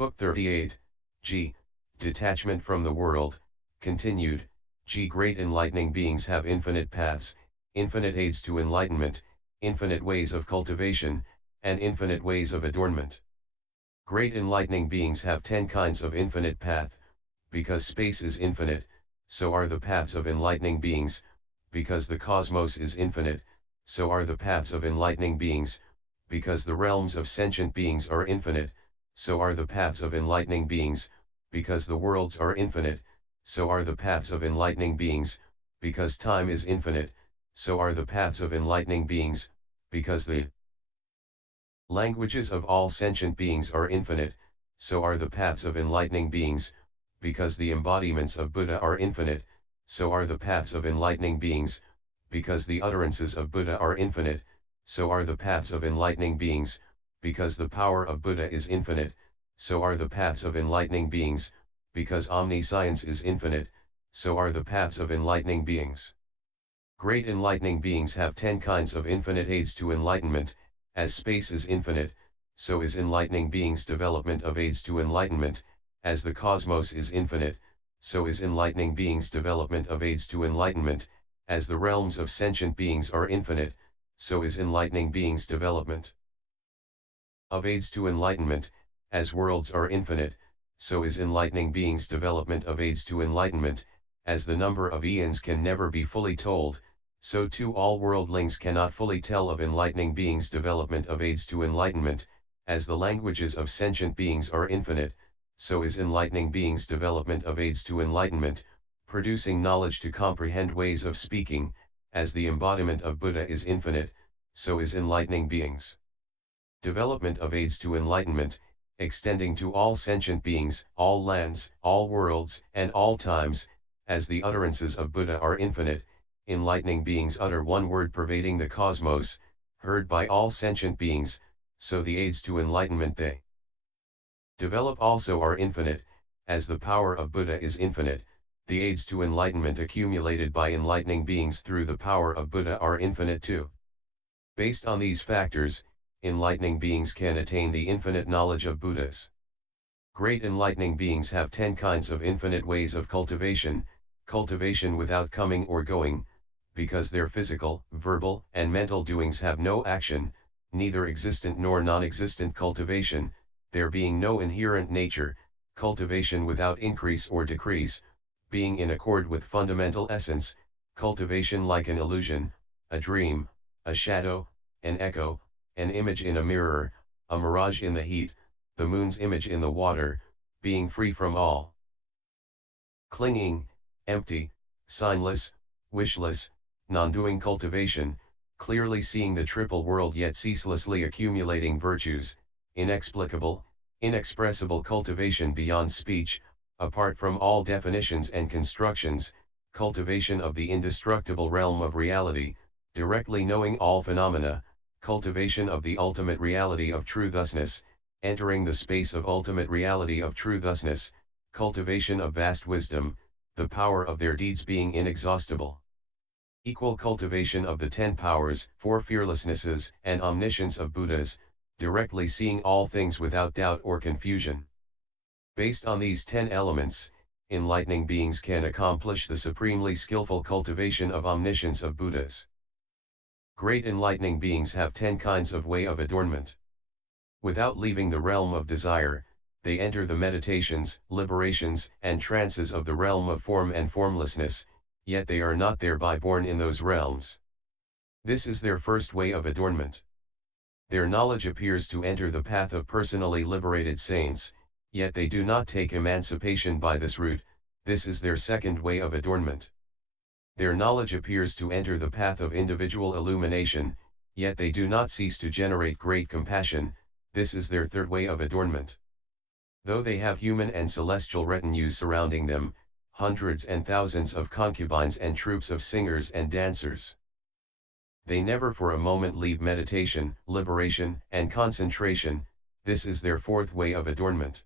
Book 38, G. Detachment from the world, continued. G. Great enlightening beings have infinite paths, infinite aids to enlightenment, infinite ways of cultivation, and infinite ways of adornment. Great enlightening beings have 10 kinds of infinite path, because space is infinite, so are the paths of enlightening beings, because the cosmos is infinite, so are the paths of enlightening beings, because the realms of sentient beings are infinite, so are the paths of enlightening beings, because the worlds are infinite, so are the paths of enlightening beings, because time is infinite, so are the paths of enlightening beings, because the languages of all sentient beings are infinite, so are the paths of enlightening beings, because the embodiments of Buddha are infinite, so are the paths of enlightening beings, because the utterances of Buddha are infinite, so are the paths of enlightening beings, because the power of Buddha is infinite, so are the paths of enlightening beings, because omniscience is infinite, so are the paths of enlightening beings. Great enlightening beings have 10 kinds of infinite aids to enlightenment. As space is infinite, so is enlightening beings' development of aids to enlightenment. As the cosmos is infinite, so is enlightening beings' development of aids to enlightenment. As the realms of sentient beings are infinite, so is enlightening beings' development of aids to enlightenment. As worlds are infinite, so is enlightening beings' development of aids to enlightenment. As the number of eons can never be fully told, so too all worldlings cannot fully tell of enlightening beings' development of aids to enlightenment. As the languages of sentient beings are infinite, so is enlightening beings' development of aids to enlightenment, producing knowledge to comprehend ways of speaking. As the embodiment of Buddha is infinite, so is enlightening beings' development of aids to enlightenment, extending to all sentient beings, all lands, all worlds, and all times. As the utterances of Buddha are infinite, enlightening beings utter one word pervading the cosmos, heard by all sentient beings, so the aids to enlightenment they develop also are infinite. As the power of Buddha is infinite, the aids to enlightenment accumulated by enlightening beings through the power of Buddha are infinite too. Based on these factors, enlightening beings can attain the infinite knowledge of Buddhas. Great enlightening beings have 10 kinds of infinite ways of cultivation, cultivation without coming or going, because their physical, verbal, and mental doings have no action, neither existent nor non-existent cultivation, there being no inherent nature, cultivation without increase or decrease, being in accord with fundamental essence, cultivation like an illusion, a dream, a shadow, an echo, an image in a mirror, a mirage in the heat, the moon's image in the water, being free from all clinging, empty, signless, wishless, non-doing cultivation, clearly seeing the triple world yet ceaselessly accumulating virtues, inexplicable, inexpressible cultivation beyond speech, apart from all definitions and constructions, cultivation of the indestructible realm of reality, directly knowing all phenomena, cultivation of the ultimate reality of true thusness, entering the space of ultimate reality of true thusness, cultivation of vast wisdom, the power of their deeds being inexhaustible. Equal cultivation of the 10 powers, 4 fearlessnesses, and omniscience of Buddhas, directly seeing all things without doubt or confusion. Based on these 10 elements, enlightening beings can accomplish the supremely skillful cultivation of omniscience of Buddhas. Great enlightening beings have 10 kinds of way of adornment. Without leaving the realm of desire, they enter the meditations, liberations, and trances of the realm of form and formlessness, yet they are not thereby born in those realms. This is their first way of adornment. Their knowledge appears to enter the path of personally liberated saints, yet they do not take emancipation by this route. This is their second way of adornment. Their knowledge appears to enter the path of individual illumination, yet they do not cease to generate great compassion. This is their third way of adornment. Though they have human and celestial retinues surrounding them, hundreds and thousands of concubines and troops of singers and dancers, they never for a moment leave meditation, liberation, and concentration. This is their fourth way of adornment.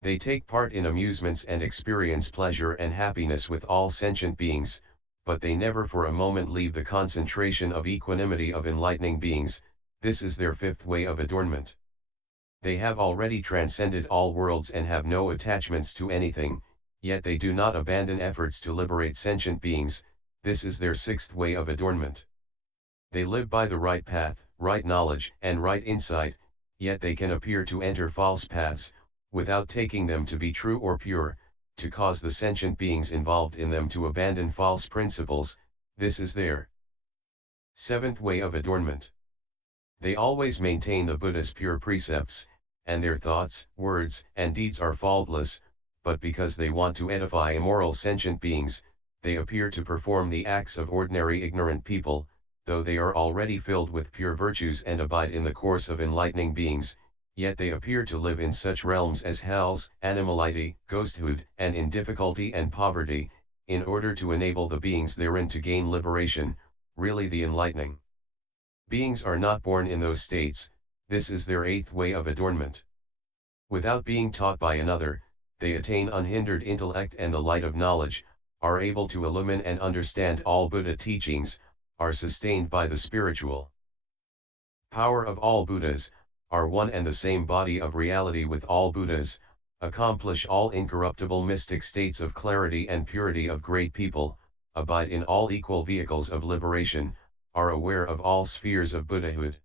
They take part in amusements and experience pleasure and happiness with all sentient beings, but they never for a moment leave the concentration of equanimity of enlightening beings. This is their fifth way of adornment. They have already transcended all worlds and have no attachments to anything, yet they do not abandon efforts to liberate sentient beings. This is their sixth way of adornment. They live by the right path, right knowledge, and right insight, yet they can appear to enter false paths, without taking them to be true or pure, to cause the sentient beings involved in them to abandon false principles. This is their seventh way of adornment. They always maintain the Buddha's pure precepts, and their thoughts, words, and deeds are faultless, but because they want to edify immoral sentient beings, they appear to perform the acts of ordinary ignorant people, though they are already filled with pure virtues and abide in the course of enlightening beings, yet they appear to live in such realms as hells, animality, ghosthood, and in difficulty and poverty, in order to enable the beings therein to gain liberation. Really the enlightening beings are not born in those states. This is their eighth way of adornment. Without being taught by another, they attain unhindered intellect and the light of knowledge, are able to illumine and understand all Buddha teachings, are sustained by the spiritual power of all Buddhas, are one and the same body of reality with all Buddhas, accomplish all incorruptible mystic states of clarity and purity of great people, abide in all equal vehicles of liberation, are aware of all spheres of Buddhahood,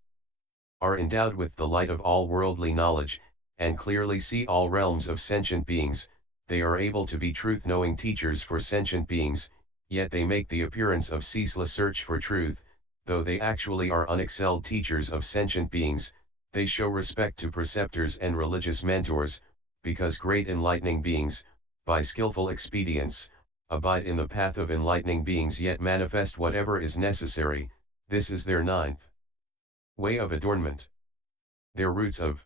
are endowed with the light of all worldly knowledge, and clearly see all realms of sentient beings. They are able to be truth-knowing teachers for sentient beings, yet they make the appearance of ceaseless search for truth. Though they actually are unexcelled teachers of sentient beings, they show respect to preceptors and religious mentors, because great enlightening beings, by skillful expedients, abide in the path of enlightening beings yet manifest whatever is necessary. This is their ninth way of adornment. Their roots of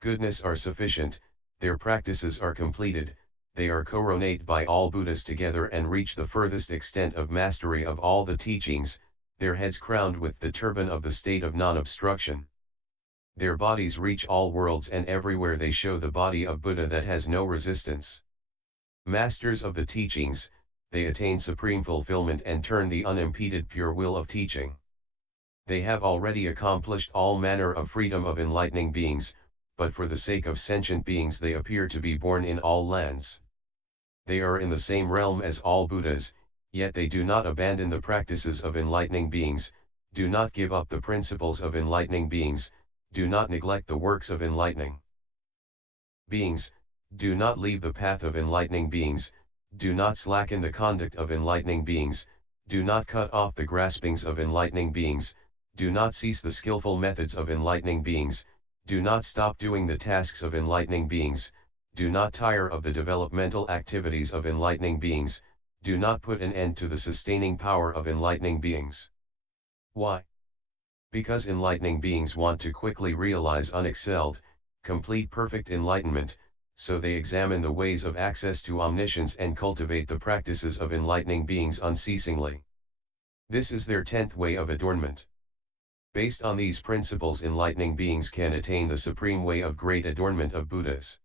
goodness are sufficient, their practices are completed, they are coronate by all Buddhas together and reach the furthest extent of mastery of all the teachings, their heads crowned with the turban of the state of non-obstruction. Their bodies reach all worlds and everywhere they show the body of Buddha that has no resistance. Masters of the teachings, they attain supreme fulfillment and turn the unimpeded pure will of teaching. They have already accomplished all manner of freedom of enlightening beings, but for the sake of sentient beings they appear to be born in all lands. They are in the same realm as all Buddhas, yet they do not abandon the practices of enlightening beings, do not give up the principles of enlightening beings, do not neglect the works of enlightening beings, do not leave the path of enlightening beings, do not slacken the conduct of enlightening beings, do not cut off the graspings of enlightening beings, do not cease the skillful methods of enlightening beings, do not stop doing the tasks of enlightening beings, do not tire of the developmental activities of enlightening beings, do not put an end to the sustaining power of enlightening beings. Why? Because enlightening beings want to quickly realize unexcelled, complete perfect enlightenment, so they examine the ways of access to omniscience and cultivate the practices of enlightening beings unceasingly. This is their 10th way of adornment. Based on these principles, enlightening beings can attain the supreme way of great adornment of Buddhas.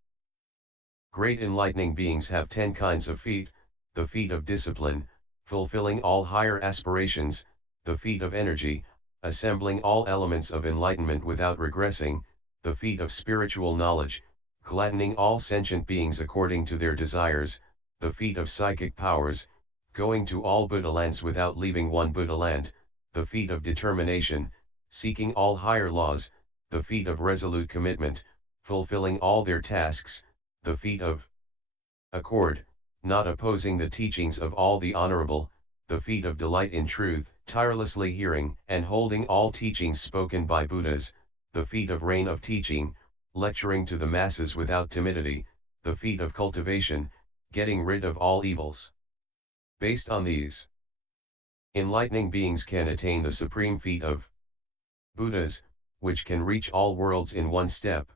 Great enlightening beings have 10 kinds of feet: the feet of discipline, fulfilling all higher aspirations; the feet of energy, assembling all elements of enlightenment without regressing; the feet of spiritual knowledge, gladdening all sentient beings according to their desires; the feet of psychic powers, going to all Buddha lands without leaving one Buddha land; the feet of determination, seeking all higher laws; the feet of resolute commitment, fulfilling all their tasks; the feet of accord, not opposing the teachings of all the honorable; the feet of delight in truth, tirelessly hearing and holding all teachings spoken by Buddhas; the feet of reign of teaching, lecturing to the masses without timidity; the feet of cultivation, getting rid of all evils. Based on these, enlightening beings can attain the supreme feet of Buddhas, which can reach all worlds in one step.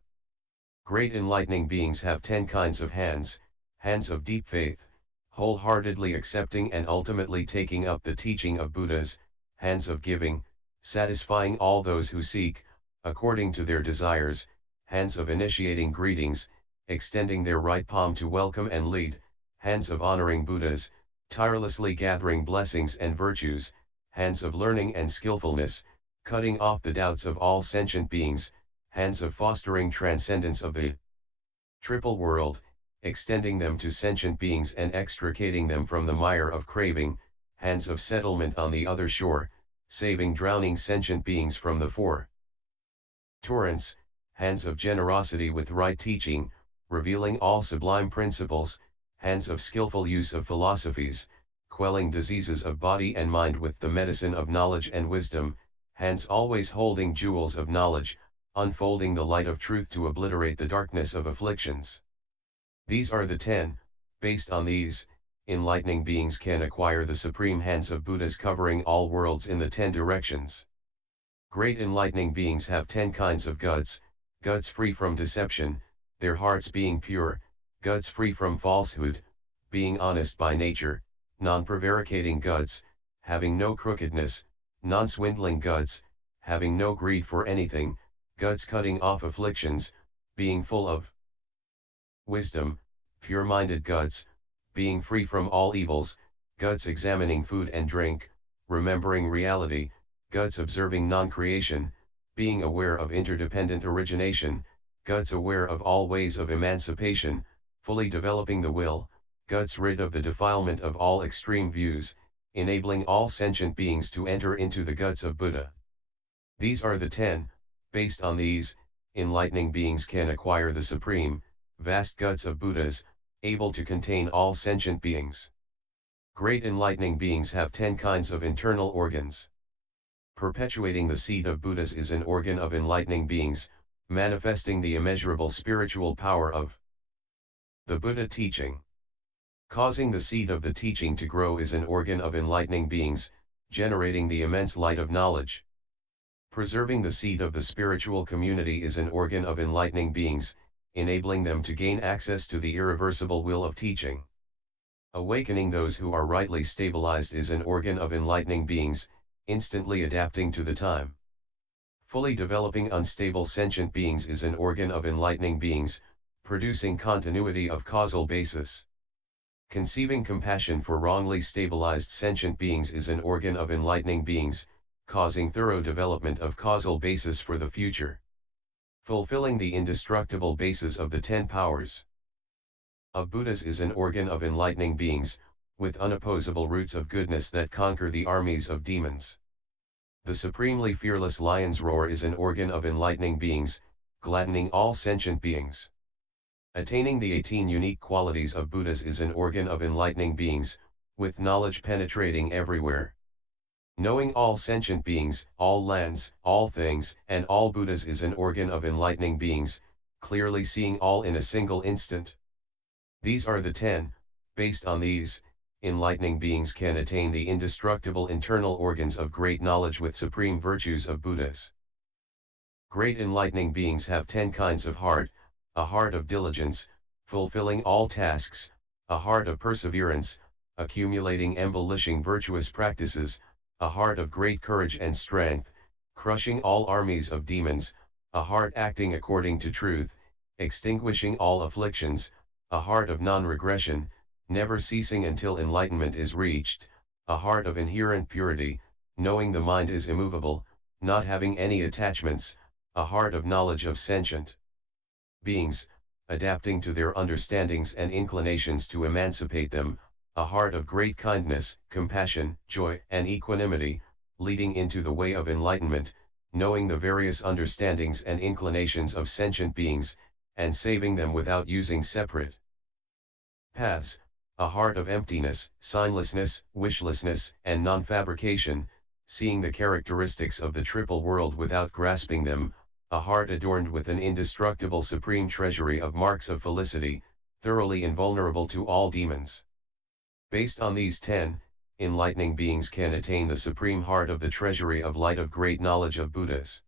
Great enlightening beings have 10 kinds of hands: hands of deep faith, wholeheartedly accepting and ultimately taking up the teaching of Buddhas; hands of giving, satisfying all those who seek, according to their desires; hands of initiating greetings, extending their right palm to welcome and lead; hands of honoring Buddhas, tirelessly gathering blessings and virtues; hands of learning and skillfulness, cutting off the doubts of all sentient beings; hands of fostering transcendence of the triple world, extending them to sentient beings and extricating them from the mire of craving, hands of settlement on the other shore, saving drowning sentient beings from the four torrents, hands of generosity with right teaching, revealing all sublime principles, hands of skillful use of philosophies, quelling diseases of body and mind with the medicine of knowledge and wisdom, hands always holding jewels of knowledge, unfolding the light of truth to obliterate the darkness of afflictions. These are the 10, based on these, enlightening beings can acquire the supreme hands of Buddhas covering all worlds in the 10 directions. Great enlightening beings have 10 kinds of guts, guts free from deception, their hearts being pure, guts free from falsehood, being honest by nature, non-prevaricating guts, having no crookedness, non-swindling guts, having no greed for anything, guts cutting off afflictions, being full of wisdom, pure-minded guts, being free from all evils, guts examining food and drink, remembering reality, guts observing non-creation, being aware of interdependent origination, guts aware of all ways of emancipation, fully developing the will, guts rid of the defilement of all extreme views, enabling all sentient beings to enter into the guts of Buddha. These are the 10, based on these, enlightening beings can acquire the supreme, vast guts of Buddhas, able to contain all sentient beings. Great enlightening beings have 10 kinds of internal organs. Perpetuating the seed of Buddhas is an organ of enlightening beings, manifesting the immeasurable spiritual power of the Buddha teaching. Causing the seed of the teaching to grow is an organ of enlightening beings, generating the immense light of knowledge. Preserving the seed of the spiritual community is an organ of enlightening beings, enabling them to gain access to the irreversible will of teaching. Awakening those who are rightly stabilized is an organ of enlightening beings, instantly adapting to the time. Fully developing unstable sentient beings is an organ of enlightening beings, producing continuity of causal basis. Conceiving compassion for wrongly stabilized sentient beings is an organ of enlightening beings, causing thorough development of causal basis for the future. Fulfilling the indestructible basis of the 10 powers of Buddhas is an organ of enlightening beings, with unopposable roots of goodness that conquer the armies of demons. The supremely fearless lion's roar is an organ of enlightening beings, gladdening all sentient beings. Attaining the 18 unique qualities of Buddhas is an organ of enlightening beings, with knowledge penetrating everywhere. Knowing all sentient beings, all lands, all things, and all Buddhas is an organ of enlightening beings, clearly seeing all in a single instant. These are the 10, based on these, enlightening beings can attain the indestructible internal organs of great knowledge with supreme virtues of Buddhas. Great enlightening beings have 10 kinds of heart, a heart of diligence, fulfilling all tasks, a heart of perseverance, accumulating embellishing virtuous practices, a heart of great courage and strength, crushing all armies of demons, a heart acting according to truth, extinguishing all afflictions, a heart of non-regression, never ceasing until enlightenment is reached, a heart of inherent purity, knowing the mind is immovable, not having any attachments, a heart of knowledge of sentient beings, adapting to their understandings and inclinations to emancipate them, a heart of great kindness, compassion, joy, and equanimity, leading into the way of enlightenment, knowing the various understandings and inclinations of sentient beings, and saving them without using separate paths, a heart of emptiness, signlessness, wishlessness, and non-fabrication, seeing the characteristics of the triple world without grasping them, a heart adorned with an indestructible supreme treasury of marks of felicity, thoroughly invulnerable to all demons. Based on these 10, enlightening beings can attain the supreme heart of the treasury of light of great knowledge of Buddhas.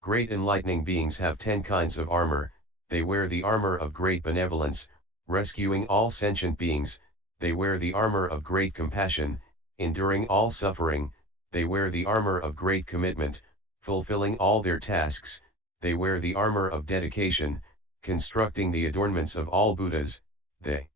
Great enlightening beings have 10 kinds of armor, they wear the armor of great benevolence, rescuing all sentient beings, they wear the armor of great compassion, enduring all suffering, they wear the armor of great commitment, fulfilling all their tasks, they wear the armor of dedication, constructing the adornments of all Buddhas, they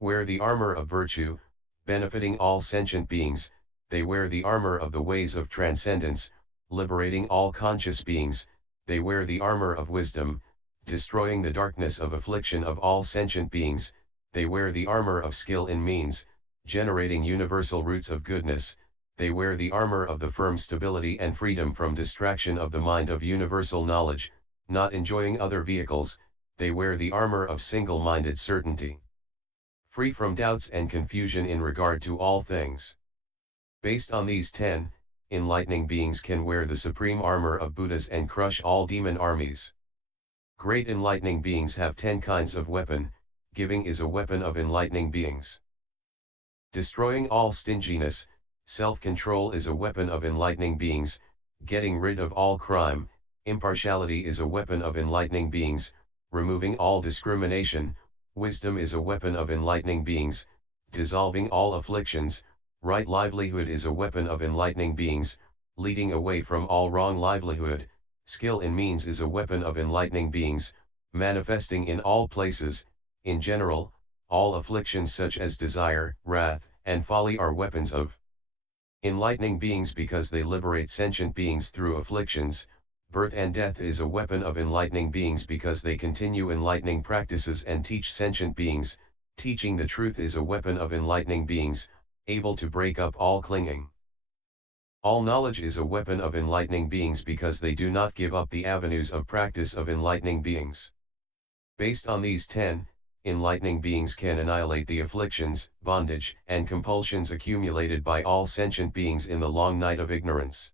wear the armor of virtue, benefiting all sentient beings, they wear the armor of the ways of transcendence, liberating all conscious beings, they wear the armor of wisdom, destroying the darkness of affliction of all sentient beings, they wear the armor of skill in means, generating universal roots of goodness, they wear the armor of the firm stability and freedom from distraction of the mind of universal knowledge, not enjoying other vehicles, they wear the armor of single-minded certainty, free from doubts and confusion in regard to all things. Based on these 10, enlightening beings can wear the supreme armor of Buddhas and crush all demon armies. Great enlightening beings have 10 kinds of weapon. Giving is a weapon of enlightening beings. Destroying all stinginess, self-control is a weapon of enlightening beings. Getting rid of all crime, impartiality is a weapon of enlightening beings. Removing all discrimination, wisdom is a weapon of enlightening beings. Dissolving all afflictions, right livelihood is a weapon of enlightening beings. Leading away from all wrong livelihood, skill in means is a weapon of enlightening beings. Manifesting in all places, in general, all afflictions such as desire, wrath, and folly are weapons of enlightening beings because they liberate sentient beings through afflictions. Birth and death is a weapon of enlightening beings because they continue enlightening practices and teach sentient beings. Teaching the truth is a weapon of enlightening beings, able to break up all clinging. All knowledge is a weapon of enlightening beings because they do not give up the avenues of practice of enlightening beings. Based on these 10, enlightening beings can annihilate the afflictions, bondage, and compulsions accumulated by all sentient beings in the long night of ignorance.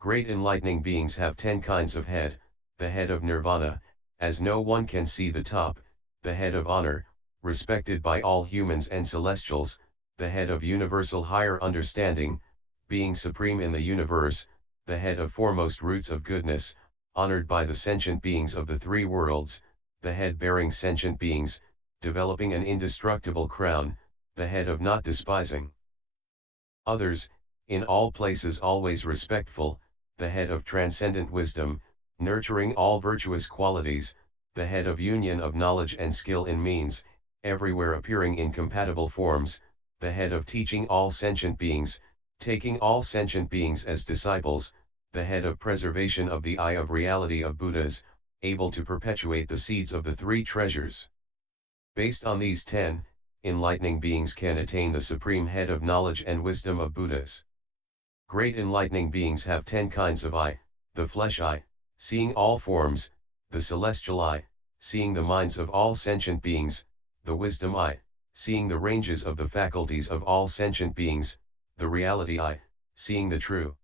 Great enlightening beings have 10 kinds of head: the head of nirvana, as no one can see the top; the head of honor, respected by all humans and celestials; the head of universal higher understanding, being supreme in the universe; the head of foremost roots of goodness, honored by the sentient beings of the 3 worlds; the head bearing sentient beings, developing an indestructible crown; the head of not despising others, in all places always respectful; the head of transcendent wisdom, nurturing all virtuous qualities; the head of union of knowledge and skill in means, everywhere appearing in compatible forms; the head of teaching all sentient beings, taking all sentient beings as disciples; the head of preservation of the eye of reality of Buddhas, able to perpetuate the seeds of the 3 treasures. Based on these 10, enlightening beings can attain the supreme head of knowledge and wisdom of Buddhas. Great enlightening beings have 10 kinds of eye: the flesh eye, seeing all forms; the celestial eye, seeing the minds of all sentient beings; the wisdom eye, seeing the ranges of the faculties of all sentient beings; the reality eye, seeing the true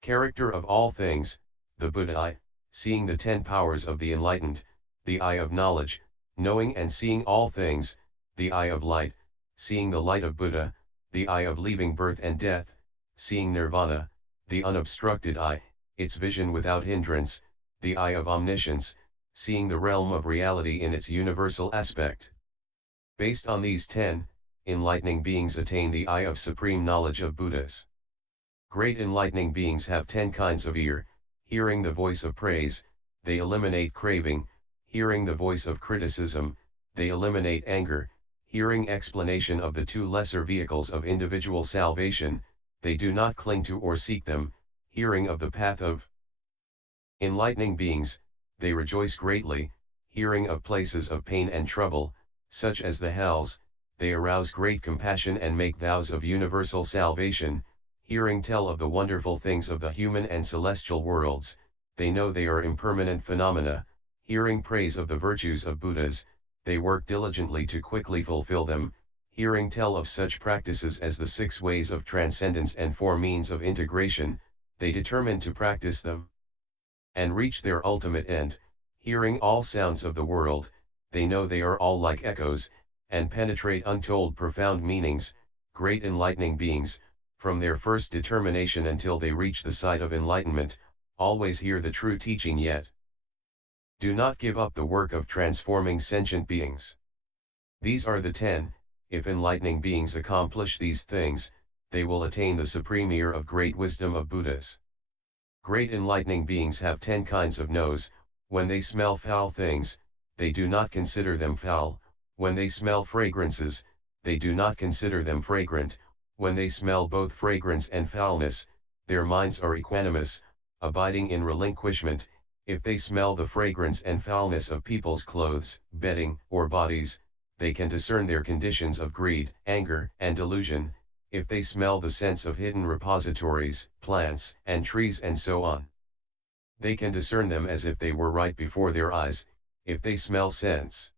character of all things; the Buddha eye, seeing the 10 powers of the enlightened; the eye of knowledge, knowing and seeing all things; the eye of light, seeing the light of Buddha; the eye of leaving birth and death, seeing nirvana; the unobstructed eye, its vision without hindrance; the eye of omniscience, seeing the realm of reality in its universal aspect. Based on these 10, enlightening beings attain the eye of supreme knowledge of Buddhas. Great enlightening beings have 10 kinds of ear: hearing the voice of praise, they eliminate craving; hearing the voice of criticism, they eliminate anger; hearing explanation of the 2 lesser vehicles of individual salvation, they do not cling to or seek them; hearing of the path of enlightening beings, they rejoice greatly; hearing of places of pain and trouble, such as the hells, they arouse great compassion and make vows of universal salvation; hearing tell of the wonderful things of the human and celestial worlds, they know they are impermanent phenomena; hearing praise of the virtues of Buddhas, they work diligently to quickly fulfill them; hearing tell of such practices as the 6 ways of transcendence and 4 means of integration, they determine to practice them and reach their ultimate end; hearing all sounds of the world, they know they are all like echoes, and penetrate untold profound meanings. Great enlightening beings, from their first determination until they reach the side of enlightenment, always hear the true teaching yet do not give up the work of transforming sentient beings. These are the 10, if enlightening beings accomplish these things, they will attain the supreme ear of great wisdom of Buddhas. Great enlightening beings have 10 kinds of nose: when they smell foul things, they do not consider them foul; when they smell fragrances, they do not consider them fragrant; when they smell both fragrance and foulness, their minds are equanimous, abiding in relinquishment, If they smell the fragrance and foulness of people's clothes, bedding, or bodies, they can discern their conditions of greed, anger, and delusion. If they smell the scents of hidden repositories, plants, and trees and so on, they can discern them as if they were right before their eyes. If they smell scents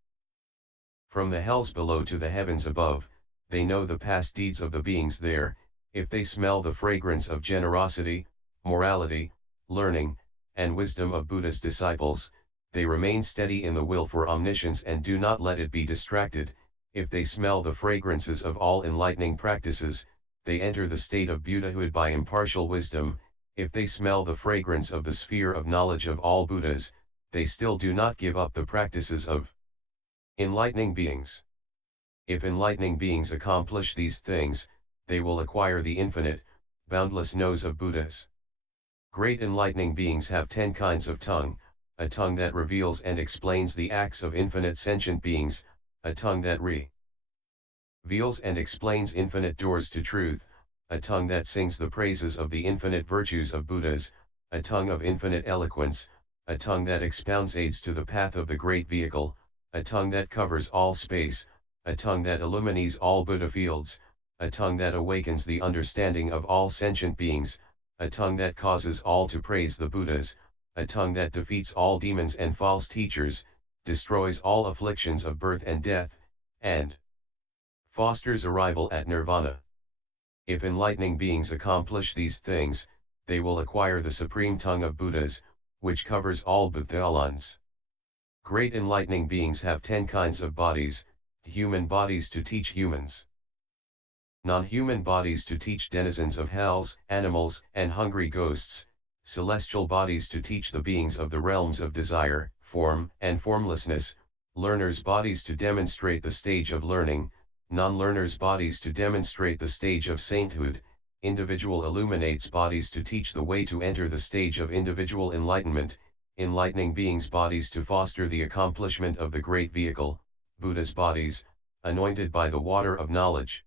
from the hells below to the heavens above, they know the past deeds of the beings there. If they smell the fragrance of generosity, morality, learning, and wisdom of Buddha's disciples, they remain steady in the will for omniscience and do not let it be distracted. If they smell the fragrances of all enlightening practices, they enter the state of Buddhahood by impartial wisdom. If they smell the fragrance of the sphere of knowledge of all Buddhas, they still do not give up the practices of enlightening beings. If enlightening beings accomplish these things, they will acquire the infinite, boundless nose of Buddhas. Great enlightening beings have 10 kinds of tongue, a tongue that reveals and explains the acts of infinite sentient beings, a tongue that reveals and explains infinite doors to truth, a tongue that sings the praises of the infinite virtues of Buddhas, a tongue of infinite eloquence, a tongue that expounds aids to the path of the great vehicle, a tongue that covers all space, a tongue that illumines all Buddha fields, a tongue that awakens the understanding of all sentient beings, a tongue that causes all to praise the Buddhas, a tongue that defeats all demons and false teachers, destroys all afflictions of birth and death, and fosters arrival at nirvana. If enlightening beings accomplish these things, they will acquire the supreme tongue of Buddhas, which covers all Buddhalans. Great enlightening beings have 10 kinds of bodies, human bodies to teach humans, non-human bodies to teach denizens of hells, animals, and hungry ghosts, celestial bodies to teach the beings of the realms of desire, form, and formlessness, learners' bodies to demonstrate the stage of learning, non-learners' bodies to demonstrate the stage of sainthood, individual illuminates bodies to teach the way to enter the stage of individual enlightenment, enlightening beings' bodies to foster the accomplishment of the great vehicle, Buddha's bodies, anointed by the water of knowledge.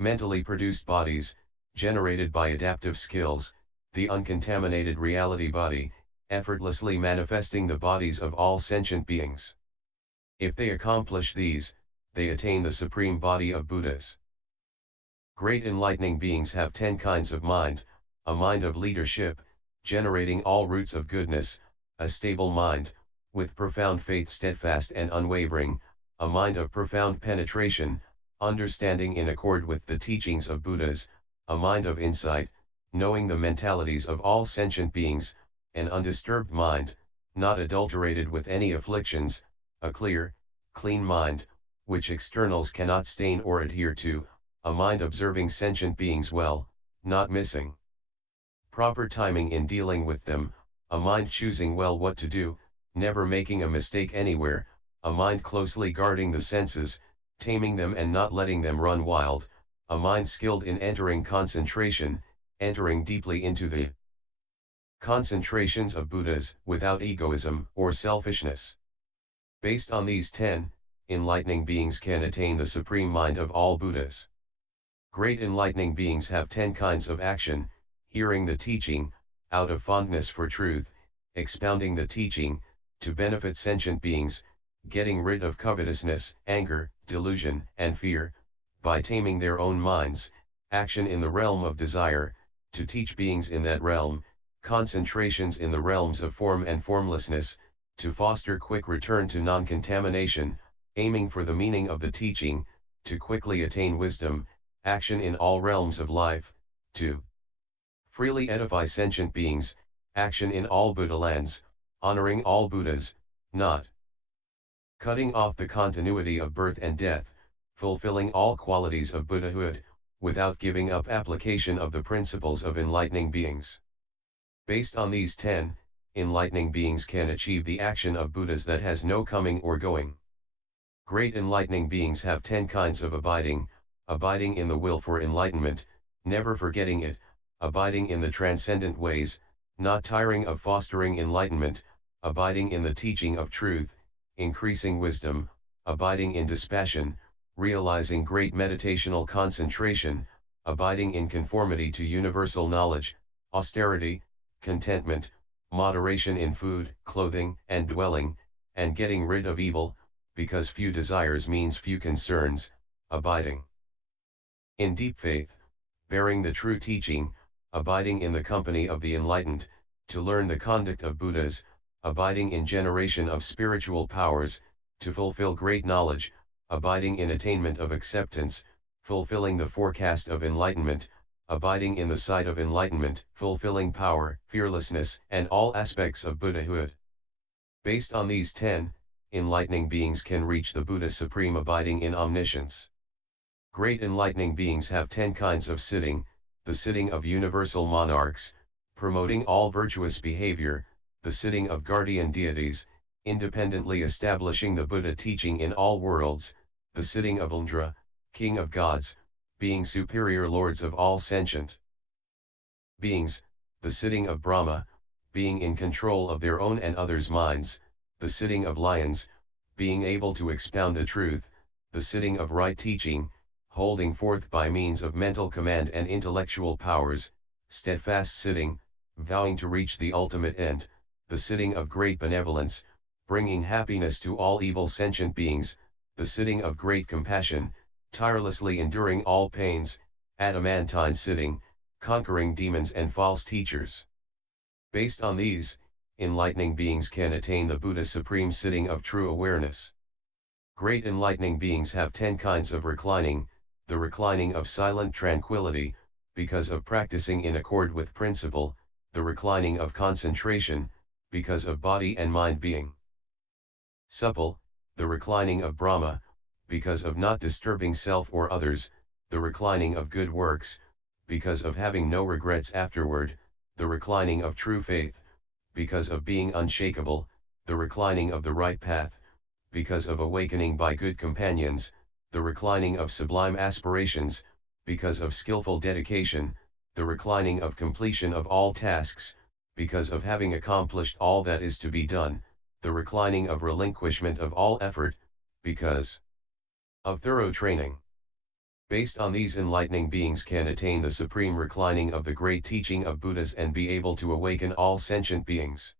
Mentally produced bodies, generated by adaptive skills, the uncontaminated reality body, effortlessly manifesting the bodies of all sentient beings. If they accomplish these, they attain the supreme body of Buddhas. Great enlightening beings have 10 kinds of mind, a mind of leadership, generating all roots of goodness, a stable mind, with profound faith steadfast and unwavering, a mind of profound penetration, understanding in accord with the teachings of Buddhas, a mind of insight, knowing the mentalities of all sentient beings, an undisturbed mind, not adulterated with any afflictions, a clear, clean mind, which externals cannot stain or adhere to, a mind observing sentient beings well, not missing proper timing in dealing with them, a mind choosing well what to do, never making a mistake anywhere, a mind closely guarding the senses, taming them and not letting them run wild, a mind skilled in entering concentration, entering deeply into the concentrations of Buddhas, without egoism or selfishness. Based on these 10, enlightening beings can attain the supreme mind of all Buddhas. Great enlightening beings have 10 kinds of action, hearing the teaching, out of fondness for truth, expounding the teaching, to benefit sentient beings, getting rid of covetousness, anger, delusion, and fear, by taming their own minds, action in the realm of desire, to teach beings in that realm, concentrations in the realms of form and formlessness, to foster quick return to non-contamination, aiming for the meaning of the teaching, to quickly attain wisdom, action in all realms of life, to freely edify sentient beings, action in all Buddhalands, honoring all Buddhas, not cutting off the continuity of birth and death, fulfilling all qualities of Buddhahood, without giving up application of the principles of enlightening beings. Based on these 10, enlightening beings can achieve the action of Buddhas that has no coming or going. Great enlightening beings have 10 kinds of abiding, abiding in the will for enlightenment, never forgetting it, abiding in the transcendent ways, not tiring of fostering enlightenment, abiding in the teaching of truth, increasing wisdom, abiding in dispassion, realizing great meditational concentration, abiding in conformity to universal knowledge, austerity, contentment, moderation in food, clothing, and dwelling, and getting rid of evil, because few desires means few concerns, abiding in deep faith, bearing the true teaching, abiding in the company of the enlightened, to learn the conduct of Buddhas, abiding in generation of spiritual powers, to fulfill great knowledge, abiding in attainment of acceptance, fulfilling the forecast of enlightenment, abiding in the sight of enlightenment, fulfilling power, fearlessness, and all aspects of Buddhahood. Based on these 10, enlightening beings can reach the Buddha Supreme, abiding in omniscience. Great enlightening beings have 10 kinds of sitting: the sitting of universal monarchs, promoting all virtuous behavior; the sitting of guardian deities, independently establishing the Buddha teaching in all worlds; the sitting of Indra, king of gods, being superior lords of all sentient beings; the sitting of Brahma, being in control of their own and others' minds; the sitting of lions, being able to expound the truth; the sitting of right teaching, holding forth by means of mental command and intellectual powers; steadfast sitting, vowing to reach the ultimate end; the sitting of great benevolence, bringing happiness to all evil sentient beings; the sitting of great compassion, tirelessly enduring all pains; adamantine sitting, conquering demons and false teachers. Based on these, enlightening beings can attain the Buddha Supreme sitting of true awareness. Great enlightening beings have 10 kinds of reclining: the reclining of silent tranquility, because of practicing in accord with principle; the reclining of concentration, because of body and mind being supple; the reclining of Brahma, because of not disturbing self or others; the reclining of good works, because of having no regrets afterward; the reclining of true faith, because of being unshakable; the reclining of the right path, because of awakening by good companions; the reclining of sublime aspirations, because of skillful dedication; the reclining of completion of all tasks, because of having accomplished all that is to be done; the reclining of relinquishment of all effort, because of thorough training. Based on these, enlightening beings can attain the supreme reclining of the great teaching of Buddhas and be able to awaken all sentient beings.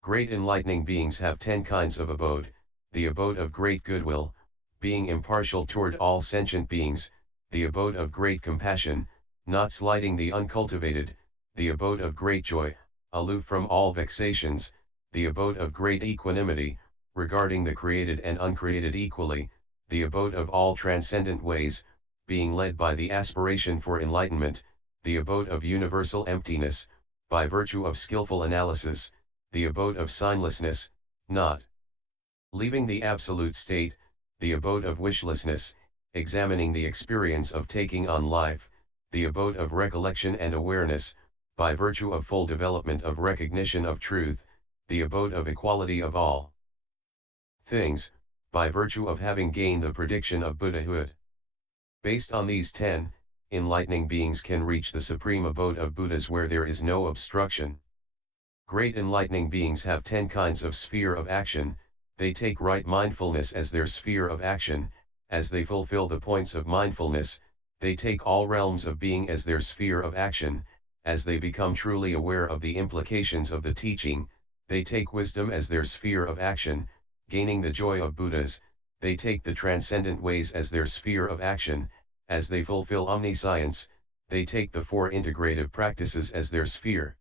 Great enlightening beings have 10 kinds of abode: the abode of great goodwill, being impartial toward all sentient beings; the abode of great compassion, not slighting the uncultivated; the abode of great joy, aloof from all vexations; the abode of great equanimity, regarding the created and uncreated equally; the abode of all transcendent ways, being led by the aspiration for enlightenment; the abode of universal emptiness, by virtue of skillful analysis; the abode of signlessness, not leaving the absolute state; the abode of wishlessness, examining the experience of taking on life; the abode of recollection and awareness, by virtue of full development of recognition of truth; the abode of equality of all things, by virtue of having gained the prediction of Buddhahood. Based on these 10, enlightening beings can reach the supreme abode of Buddhas where there is no obstruction. Great enlightening beings have 10 kinds of sphere of action: they take right mindfulness as their sphere of action; as they fulfill the points of mindfulness, they take all realms of being as their sphere of action; as they become truly aware of the implications of the teaching, they take wisdom as their sphere of action; gaining the joy of Buddhas, they take the transcendent ways as their sphere of action; as they fulfill omniscience, they take the 4 integrative practices as their sphere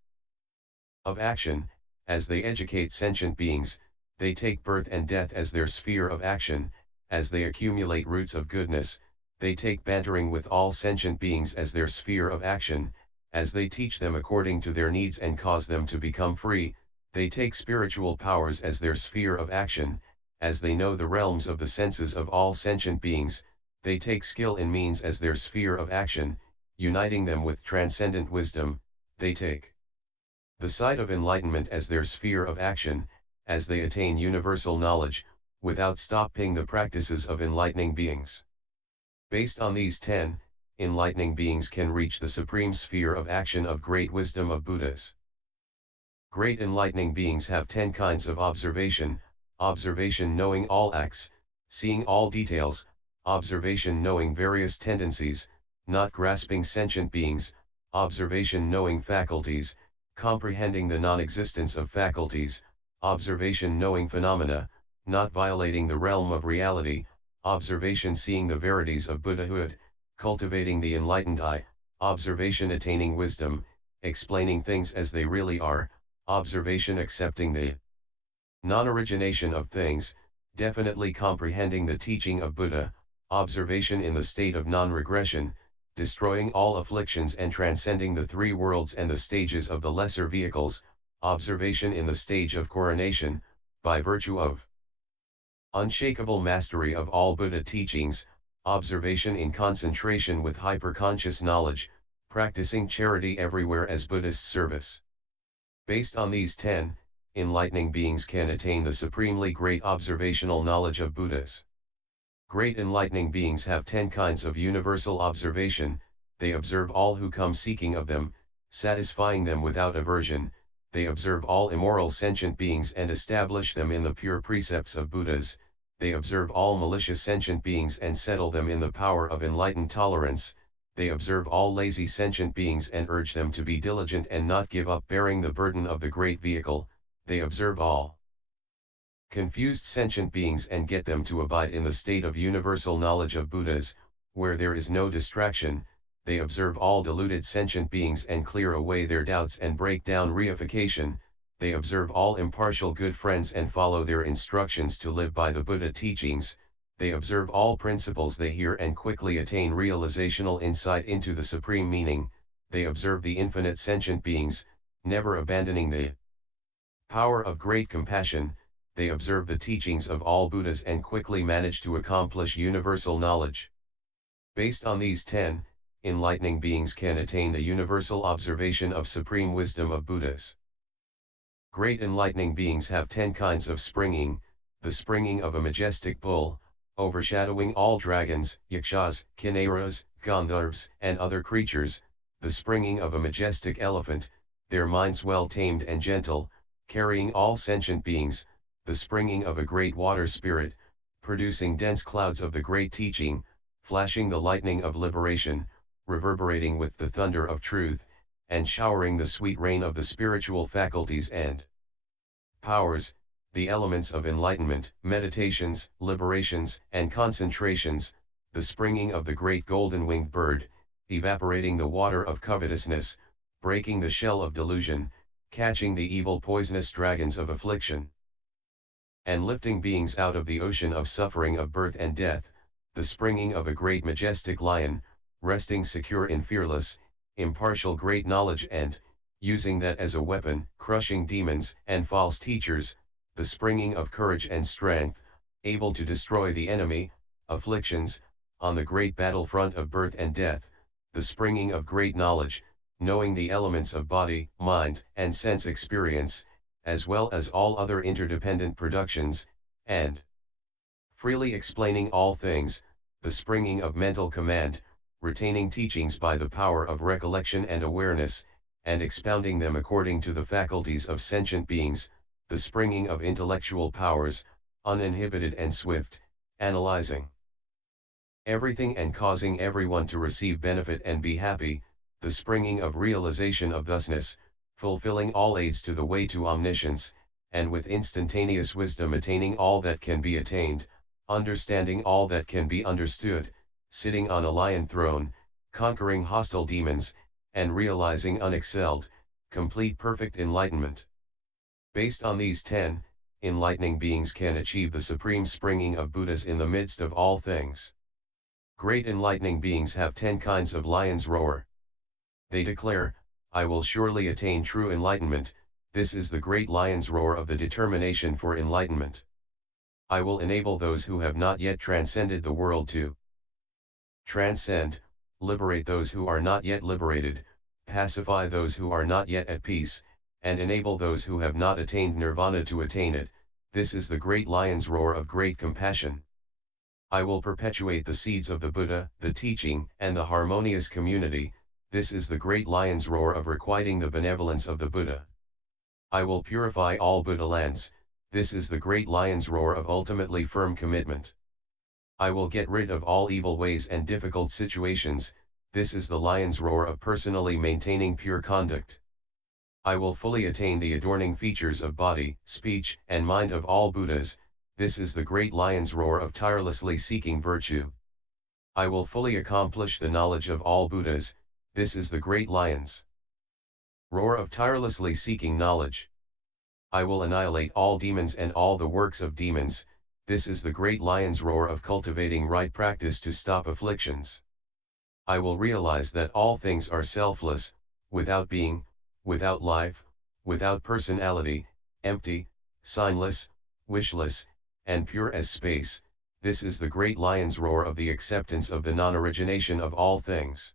of action; as they educate sentient beings, they take birth and death as their sphere of action; as they accumulate roots of goodness, they take bantering with all sentient beings as their sphere of action; as they teach them according to their needs and cause them to become free, they take spiritual powers as their sphere of action; as they know the realms of the senses of all sentient beings, they take skill in means as their sphere of action, uniting them with transcendent wisdom; they take the sight of enlightenment as their sphere of action; as they attain universal knowledge, without stopping the practices of enlightening beings. Based on these 10, enlightening beings can reach the supreme sphere of action of great wisdom of Buddhas. Great enlightening beings have 10 kinds of observation: observation knowing all acts, seeing all details; observation knowing various tendencies, not grasping sentient beings; observation knowing faculties, comprehending the non-existence of faculties, observation knowing phenomena, not violating the realm of reality, observation seeing the verities of Buddhahood, cultivating the enlightened eye, observation attaining wisdom, explaining things as they really are, observation accepting the non-origination of things, definitely comprehending the teaching of Buddha, observation in the state of non-regression, destroying all afflictions and transcending the three worlds and the stages of the lesser vehicles, observation in the stage of coronation, by virtue of unshakable mastery of all Buddha teachings, observation in concentration with hyper-conscious knowledge, practicing charity everywhere as Buddhist service. Based on these 10, enlightening beings can attain the supremely great observational knowledge of Buddhas. Great enlightening beings have 10 kinds of universal observation. They observe all who come seeking of them, satisfying them without aversion. They observe all immoral sentient beings and establish them in the pure precepts of Buddhas. They observe all malicious sentient beings and settle them in the power of enlightened tolerance. They observe all lazy sentient beings and urge them to be diligent and not give up bearing the burden of the great vehicle. They observe all confused sentient beings and get them to abide in the state of universal knowledge of Buddhas, where there is no distraction. They observe all deluded sentient beings and clear away their doubts and break down reification. They observe all impartial good friends and follow their instructions to live by the Buddha teachings. They observe all principles they hear and quickly attain realizational insight into the supreme meaning. They observe the infinite sentient beings, never abandoning the power of great compassion. They observe the teachings of all Buddhas and quickly manage to accomplish universal knowledge. Based on these 10, enlightening beings can attain the universal observation of supreme wisdom of Buddhas. Great enlightening beings have 10 kinds of springing: the springing of a majestic bull, overshadowing all dragons, yakshas, kinnaras, gandharvas, and other creatures; the springing of a majestic elephant, their minds well tamed and gentle, carrying all sentient beings; the springing of a great water spirit, producing dense clouds of the great teaching, flashing the lightning of liberation, reverberating with the thunder of truth, and showering the sweet rain of the spiritual faculties and powers, the elements of enlightenment, meditations, liberations, and concentrations; the springing of the great golden-winged bird, evaporating the water of covetousness, breaking the shell of delusion, catching the evil poisonous dragons of affliction, and lifting beings out of the ocean of suffering of birth and death; the springing of a great majestic lion, resting secure in fearless, impartial great knowledge and, using that as a weapon, crushing demons and false teachers; the springing of courage and strength, able to destroy the enemy, afflictions, on the great battlefront of birth and death; the springing of great knowledge, knowing the elements of body, mind, and sense experience, as well as all other interdependent productions, and freely explaining all things; the springing of mental command, retaining teachings by the power of recollection and awareness, and expounding them according to the faculties of sentient beings; the springing of intellectual powers, uninhibited and swift, analyzing everything and causing everyone to receive benefit and be happy; the springing of realization of thusness, fulfilling all aids to the way to omniscience, and with instantaneous wisdom attaining all that can be attained, understanding all that can be understood, sitting on a lion throne, conquering hostile demons, and realizing unexcelled, complete perfect enlightenment. Based on these 10, enlightening beings can achieve the supreme springing of Buddhas in the midst of all things. Great enlightening beings have 10 kinds of lion's roar. They declare, "I will surely attain true enlightenment." This is the great lion's roar of the determination for enlightenment. "I will enable those who have not yet transcended the world to transcend, liberate those who are not yet liberated, pacify those who are not yet at peace, and enable those who have not attained nirvana to attain it." This is the great lion's roar of great compassion. "I will perpetuate the seeds of the Buddha, the teaching, and the harmonious community." This is the great lion's roar of requiting the benevolence of the Buddha. "I will purify all Buddha lands." This is the great lion's roar of ultimately firm commitment. "I will get rid of all evil ways and difficult situations." This is the lion's roar of personally maintaining pure conduct. I will fully attain the adorning features of body, speech, and mind of all Buddhas. This is the great lion's roar of tirelessly seeking virtue. I will fully accomplish the knowledge of all Buddhas. This is the great lion's roar of tirelessly seeking knowledge. I will annihilate all demons and all the works of demons. This is the great lion's roar of cultivating right practice to stop afflictions. I will realize that all things are selfless, without being, without life, without personality, empty, signless, wishless, and pure as space. This is the great lion's roar of the acceptance of the non-origination of all things.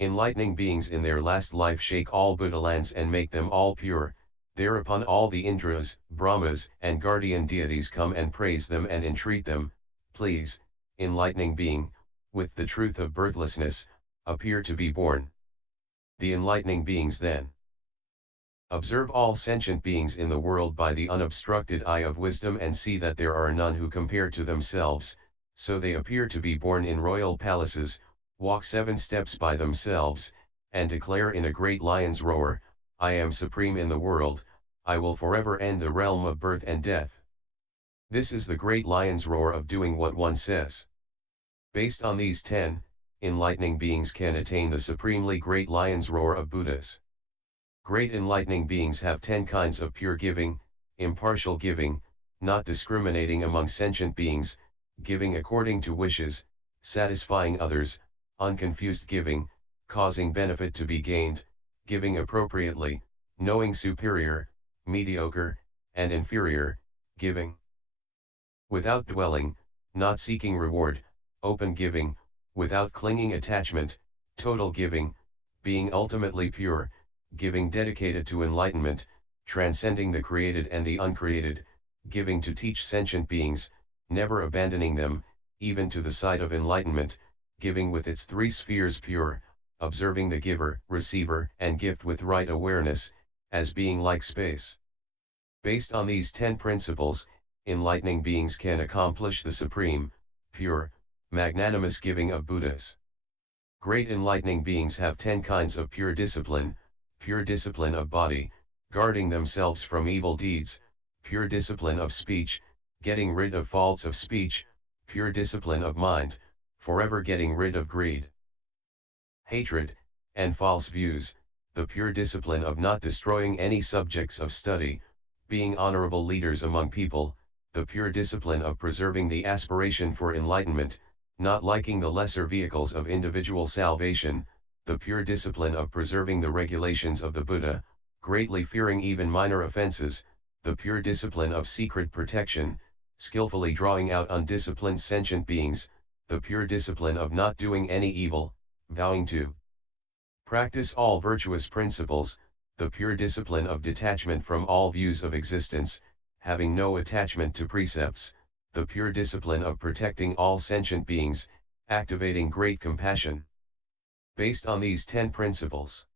Enlightening beings in their last life shake all Buddha lands and make them all pure. Thereupon all the Indras, Brahmas, and guardian deities come and praise them and entreat them, please, enlightening being, with the truth of birthlessness, appear to be born. The enlightening beings then observe all sentient beings in the world by the unobstructed eye of wisdom and see that there are none who compare to themselves, so they appear to be born in royal palaces, walk 7 steps by themselves, and declare in a great lion's roar, I am supreme in the world, I will forever end the realm of birth and death. This is the great lion's roar of doing what one says. Based on these 10, enlightening beings can attain the supremely great lion's roar of Buddhas. Great enlightening beings have 10 kinds of pure giving, impartial giving, not discriminating among sentient beings, giving according to wishes, satisfying others, unconfused giving, causing benefit to be gained, giving appropriately, knowing superior, mediocre, and inferior, giving without dwelling, not seeking reward, open giving, without clinging attachment, total giving, being ultimately pure, giving dedicated to enlightenment, transcending the created and the uncreated, giving to teach sentient beings, never abandoning them, even to the side of enlightenment, giving with its 3 spheres pure, observing the giver, receiver, and gift with right awareness, as being like space. Based on these 10 principles, enlightening beings can accomplish the supreme, pure, magnanimous giving of Buddhas. Great enlightening beings have 10 kinds of pure discipline of body, guarding themselves from evil deeds, pure discipline of speech, getting rid of faults of speech, pure discipline of mind, forever getting rid of greed, hatred, and false views, the pure discipline of not destroying any subjects of study, being honorable leaders among people, the pure discipline of preserving the aspiration for enlightenment, not liking the lesser vehicles of individual salvation, the pure discipline of preserving the regulations of the Buddha, greatly fearing even minor offenses, the pure discipline of secret protection, skillfully drawing out undisciplined sentient beings, the pure discipline of not doing any evil, vowing to practice all virtuous principles, the pure discipline of detachment from all views of existence, having no attachment to precepts, the pure discipline of protecting all sentient beings, activating great compassion. Based on these 10 principles,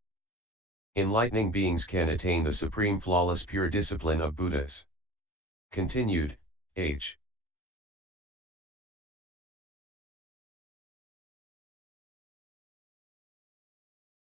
enlightening beings can attain the supreme flawless pure discipline of Buddhas. Continued, H.